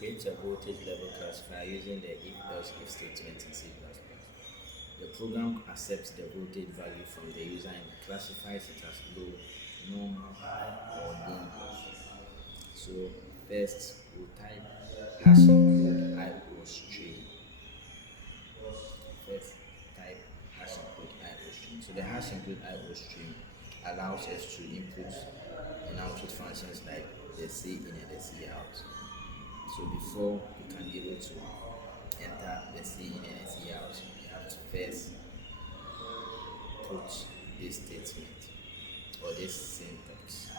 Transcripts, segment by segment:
create a voltage level classifier using the if-else-if statement in C++. The program accepts the voltage value from the user and classifies it as low, normal, high, or dim. So first we'll type hash include IO string. First type hash include IO string. So the hash include IO string allows us to input and output functions like the C in and the C out. So before you can be able to enter the C in and the C out, you have to first put this statement or this syntax.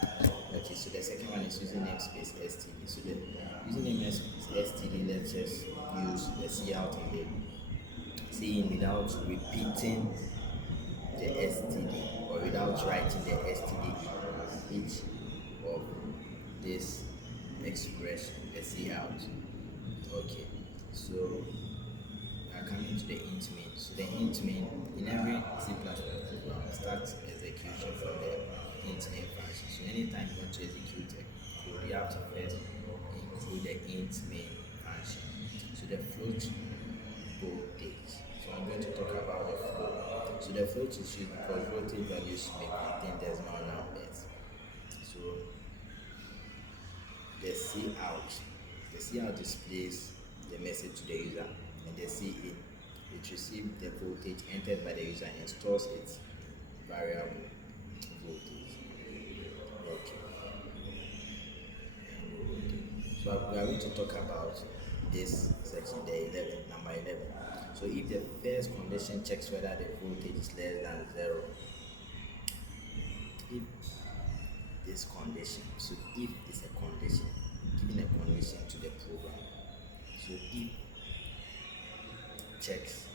Okay, so the second one is using namespace std. So the using namespace std lets us use the C out and the C in without repeating the std or without writing the std in each of this expression, the C out. Okay, so we are coming to the int main. So the int main in every C++ program starts execution from the int main function. So anytime you want to execute a code, you have to first include the int main function. So the float voltage. So I'm going to talk about the float. So the float is used because voltage values may contain decimal numbers. So the C out displays the message to the user, and the C in it receives the voltage entered by the user and stores its variable voltage. Okay. So we are going to talk about this section, number 11. So if the first condition checks whether the voltage is less than 0, if this condition, so if is a condition, giving a condition to the program. So if checks,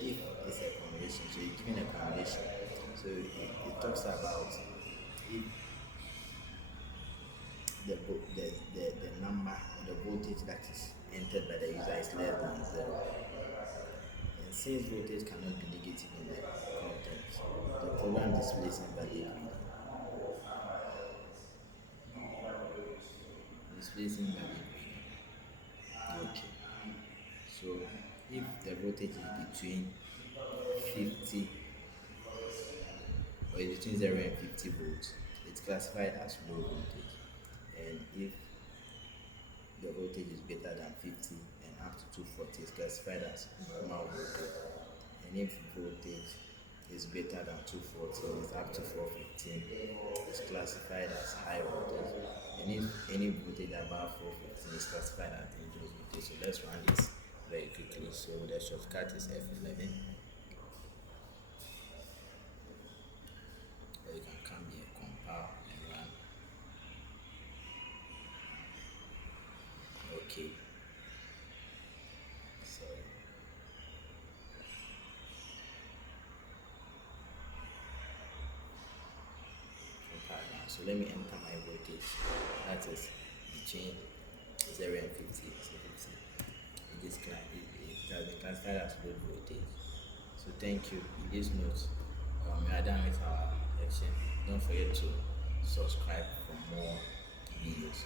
if is a condition, so you're giving a condition. So it talks about if the number or the voltage that is entered by the user is less than 0. And since voltage cannot be negative in the content, the program displays invalid reading. Okay. So if the voltage is between 50 or is between 0 and 50 volts, it's classified as low voltage. And if the voltage is greater than 50 and up to 240, it's classified as normal voltage. And if voltage is greater than 240 and it's up to 415, it's classified as high voltage. And if any voltage above 415 is classified as dangerous voltage. So let's run this very quickly. So the shortcut is F11. Or you can come here, compile and run. Okay. So let me enter my voltage. That is between 0 and 50. So 50. It has been classified as low voltage. So thank you. In this note, we are done with our section. Don't forget to subscribe for more videos.